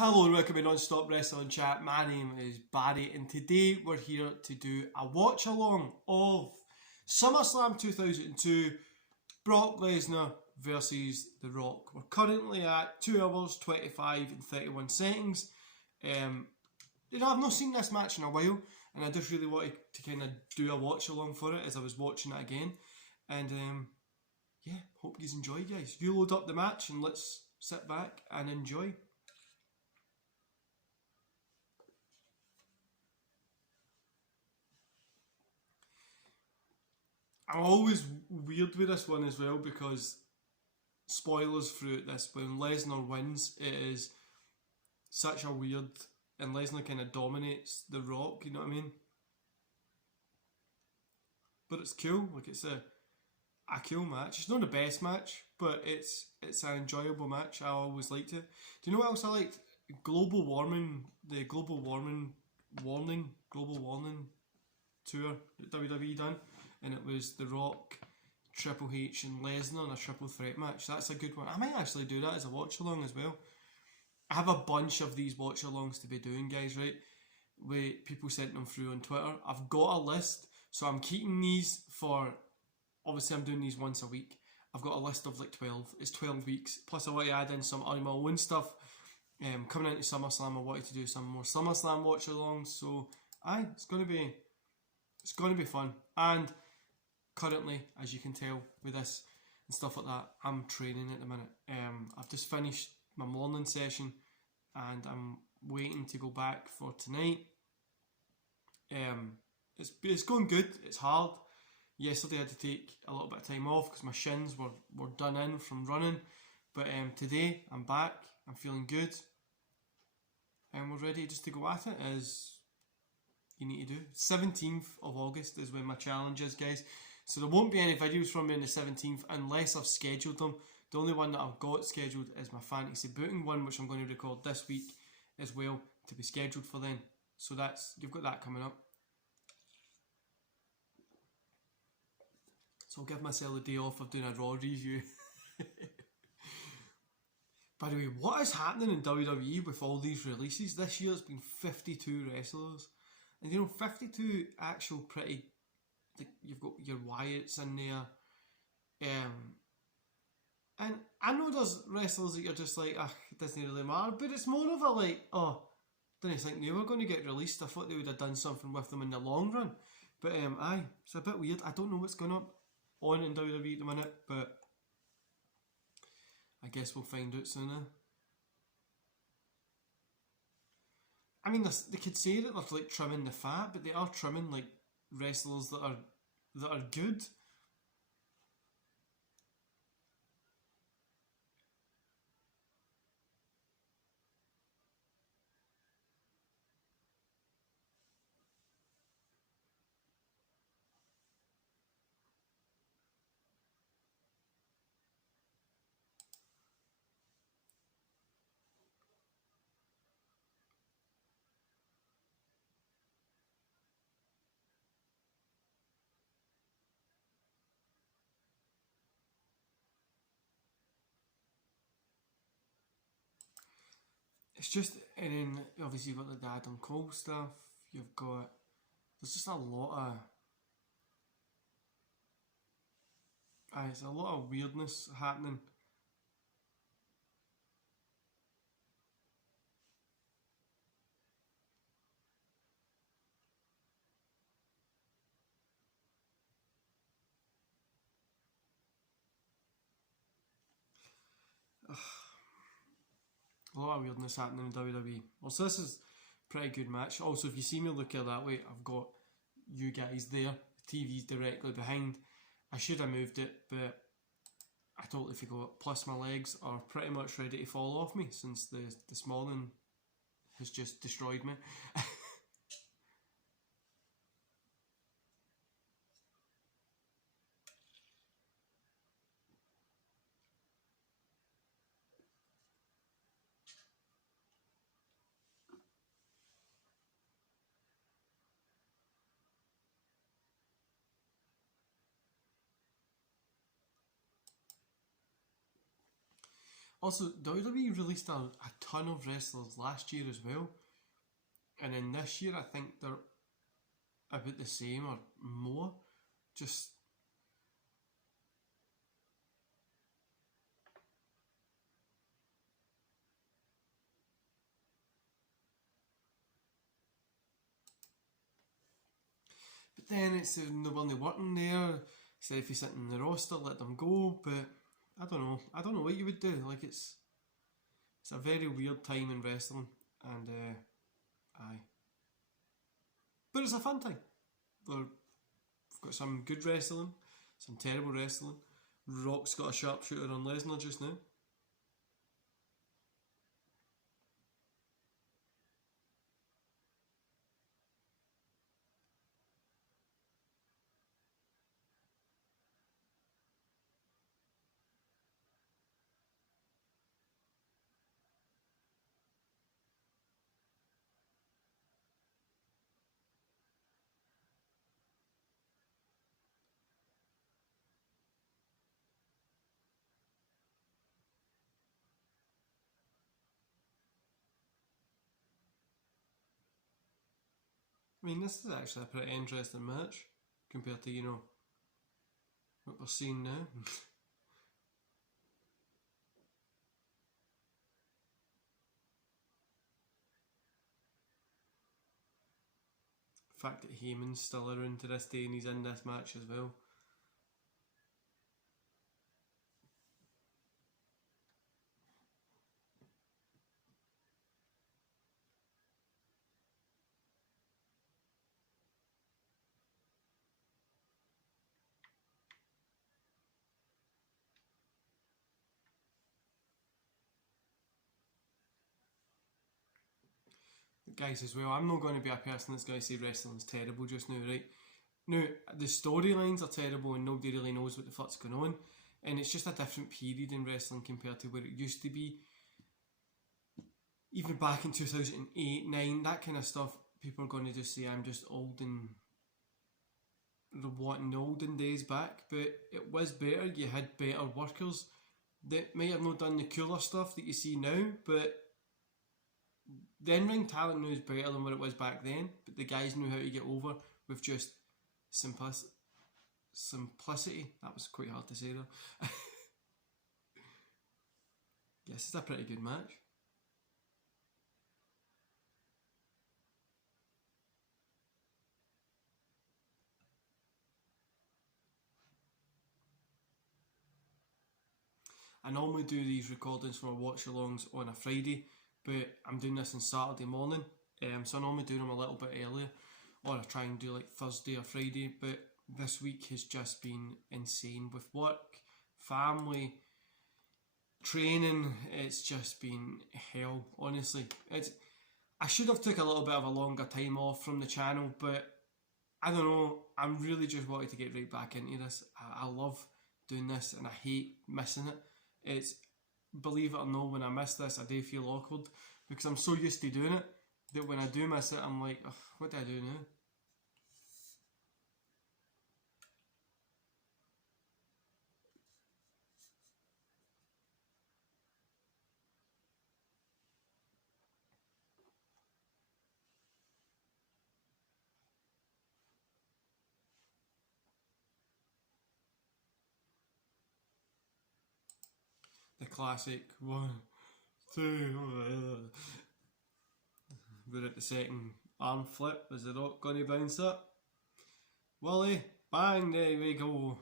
Hello and welcome to Non-Stop Wrestling Chat. My name is Barry and today we're here to do a watch along of SummerSlam 2002, Brock Lesnar versus The Rock. We're currently at 2 hours 25 and 31 seconds. I've not seen this match in a while and I just really wanted to kind of do a watch along for it as I was watching it again. And hope you enjoy, guys. You load up the match and let's sit back and enjoy. I'm always weird with this one as well because spoilers throughout this, when Lesnar wins, it is such a weird, and Lesnar kind of dominates The Rock, you know what I mean? But it's cool, like it's a cool match. It's not the best match, but it's an enjoyable match. I always liked it. Do you know what else I liked? Global warming tour that WWE done, and it was The Rock, Triple H and Lesnar in a triple threat match. That's a good one. I might actually do that as a watch along as well. I have a bunch of these watch alongs to be doing, guys, right? With people sent them through on Twitter. I've got a list, so I'm keeping these for, obviously I'm doing these once a week. I've got a list of like 12. It's 12 weeks. Plus I want to add in some of my own stuff. Coming into SummerSlam, I wanted to do some more SummerSlam watch alongs. So it's gonna be fun. And currently, as you can tell with this and stuff like that, I'm training at the minute. I've just finished my morning session and I'm waiting to go back for tonight. It's going good. It's hard. Yesterday I had to take a little bit of time off because my shins were done in from running. But today I'm back. I'm feeling good. And we're ready just to go at it as you need to do. 17th of August is when my challenge is, guys. So there won't be any videos from me on the 17th unless I've scheduled them. The only one that I've got scheduled is my fantasy booking one, which I'm going to record this week as well to be scheduled for then. So you've got that coming up. So I'll give myself a day off of doing a Raw review. By the way, what is happening in WWE with all these releases? This year it's been 52 wrestlers. And 52 actual pretty, like, you've got your Wyatts in there. And I know there's wrestlers that you're just like, it doesn't really matter. But it's more of a like, didn't think they were going to get released. I thought they would have done something with them in the long run. But it's a bit weird. I don't know what's going on in WWE at the minute, but I guess we'll find out soon. I mean, they could say that they're like trimming the fat, but they are trimming like wrestlers that are good. It's just, and then obviously you've got the Adam Cole stuff. There's just a lot of, it's a lot of weirdness happening. A lot of weirdness happening in WWE. Well, so this is a pretty good match. Also, if you see me look at that way, I've got you guys there. The TV's directly behind. I should have moved it, but I totally forgot. Plus, my legs are pretty much ready to fall off me since this morning has just destroyed me. Also, WWE released a ton of wrestlers last year as well, and then this year I think they're about the same or more. Just but then it's the one they working there. So if he's sitting in the roster, let them go. But I don't know. I don't know what you would do. Like it's a very weird time in wrestling, and aye. But it's a fun time. We've got some good wrestling, some terrible wrestling. Rock's got a sharpshooter on Lesnar just now. I mean, this is actually a pretty interesting match compared to what we're seeing now. The fact that Heyman's still around to this day and he's in this match as well. Guys, as well, I'm not going to be a person that's going to say wrestling's terrible just now, right? Now, the storylines are terrible and nobody really knows what the fuck's going on, and it's just a different period in wrestling compared to where it used to be. Even back in 2008, 9, that kind of stuff, people are going to just say I'm just old and wanting the olden days back, but it was better. You had better workers that might have not done the cooler stuff that you see now, but the in-ring talent now is better than what it was back then, but the guys knew how to get over with just simplicity. That was quite hard to say though. Yes, it's a pretty good match. I normally do these recordings for watch-alongs on a Friday, but I'm doing this on Saturday morning, so I normally do them a little bit earlier, or I try and do like Thursday or Friday, but this week has just been insane with work, family, training. It's just been hell, honestly. I should have took a little bit of a longer time off from the channel, but I don't know, I'm really just wanting to get right back into this. I love doing this and I hate missing it. It's, believe it or not, when I miss this I do feel awkward because I'm so used to doing it that when I do miss it I'm like, what do I do now? The classic 1, 2, we're at the second arm flip. Is the Rock going to bounce up? Wally, bang, there we go.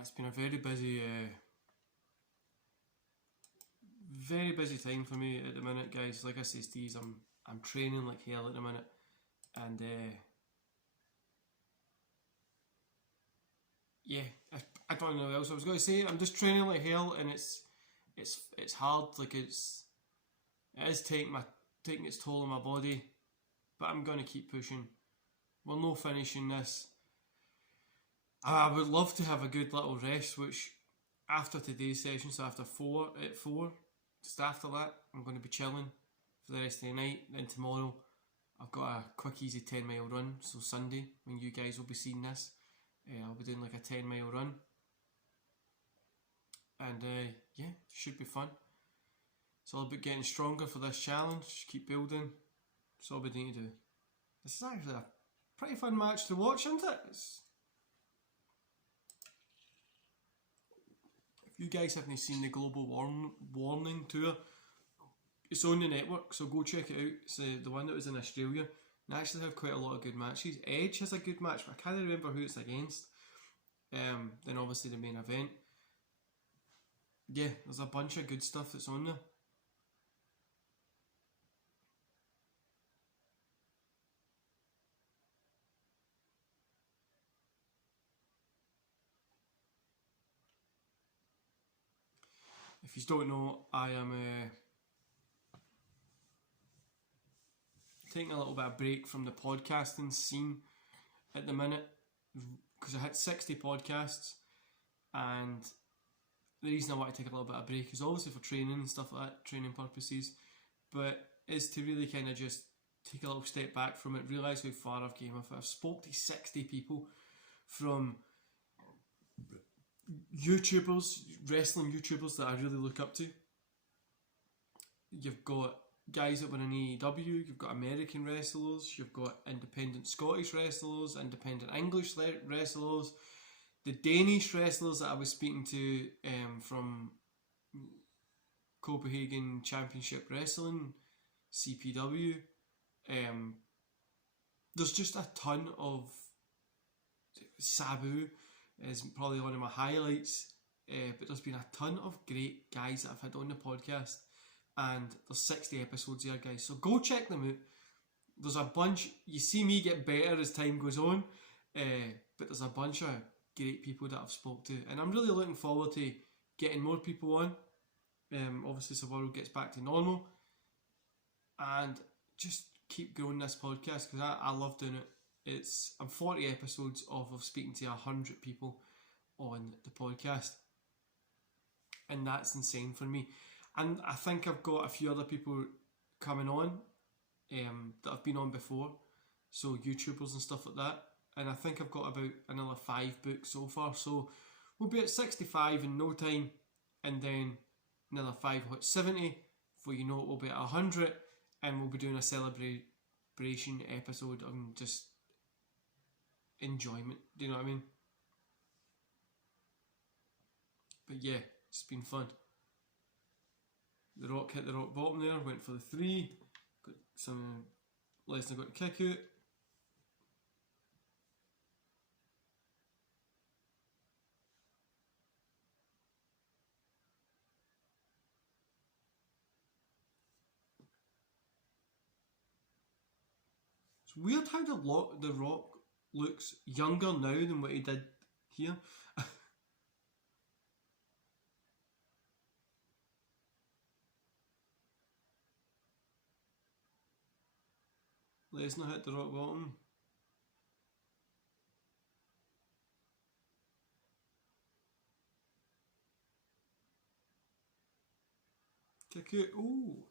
It's been a very busy very busy time for me at the minute, guys. Like I say, Steve, I'm training like hell at the minute, and yeah, I don't know what else I was going to say. I'm just training like hell, and it's hard. Like it is taking its toll on my body, but I'm gonna keep pushing. We're no finishing this. I would love to have a good little rest, which after today's session, so after four, just after that, I'm going to be chilling for the rest of the night. Then tomorrow, I've got a quick, easy 10 mile run. So Sunday, when you guys will be seeing this, I'll be doing like a 10 mile run, and yeah, should be fun. It's all about getting stronger for this challenge. Keep building. That's all we need to do. This is actually a pretty fun match to watch, isn't it? If you guys haven't seen the Global Warning Tour, it's on the network, so go check it out. It's the one that was in Australia. And actually have quite a lot of good matches. Edge has a good match, but I can't remember who it's against. Then obviously the main event. Yeah, there's a bunch of good stuff that's on there. If you don't know, I am taking a little bit of break from the podcasting scene at the minute because I hit 60 podcasts, and the reason I want to take a little bit of break is obviously for training and stuff like that, training purposes, but is to really kind of just take a little step back from it, realise how far I've came. I've spoke to 60 people, from YouTubers, wrestling YouTubers that I really look up to. You've got guys that were in AEW, you've got American wrestlers, you've got independent Scottish wrestlers, independent English wrestlers, the Danish wrestlers that I was speaking to from Copenhagen Championship Wrestling, CPW. There's just a ton of Sabu is probably one of my highlights, but there's been a ton of great guys that I've had on the podcast, and there's 60 episodes here, guys, so go check them out. There's a bunch, you see me get better as time goes on, but there's a bunch of great people that I've spoke to, and I'm really looking forward to getting more people on, obviously so the world gets back to normal, and just keep growing this podcast, because I love doing it. I'm 40 episodes off of speaking to 100 people on the podcast, and that's insane for me. And I think I've got a few other people coming on that I've been on before, so YouTubers and stuff like that, and I think I've got about another 5 books so far, so we'll be at 65 in no time, and then another 5 at 70, before you know it we'll be at 100, and we'll be doing a celebration episode on just enjoyment, do you know what I mean? But yeah, it's been fun. The Rock hit the rock bottom there, went for the 3, got some, Lesnar got a kick out. It's weird how the Rock looks younger now than what he did here. Lesnar hit the rock bottom. Kick out. Ooh.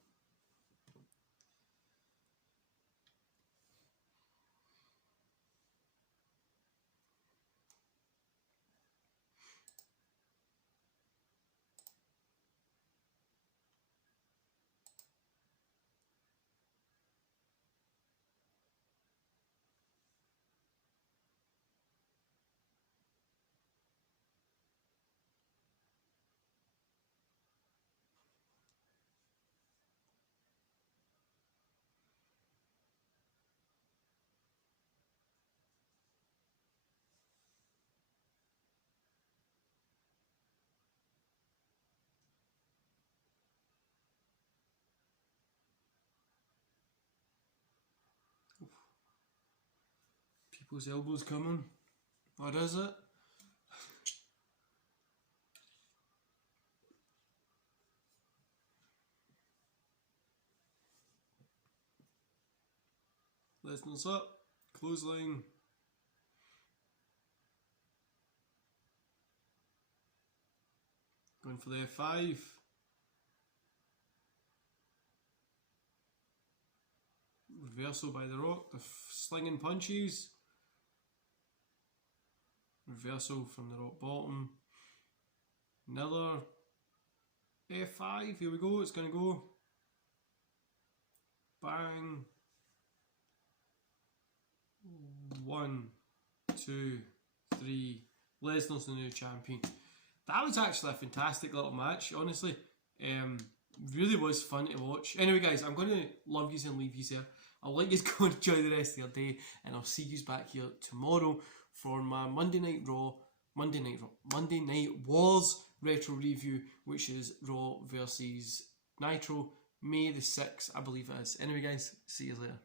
People's elbows coming. What is it? Lesnar's up. Clothesline. Going for the F5. Reversal by The Rock. The slinging punches. Reversal from The Rock bottom. Another F5. Here we go. It's going to go. Bang. 1, 2, 3. Lesnar's the new champion. That was actually a fantastic little match, honestly. Really was fun to watch. Anyway, guys, I'm going to love you and leave you here. I'll let you go and enjoy the rest of your day, and I'll see you back here tomorrow for my Monday Night Wars retro review, which is Raw versus Nitro, May the 6th, I believe it is. Anyway, guys, see you later.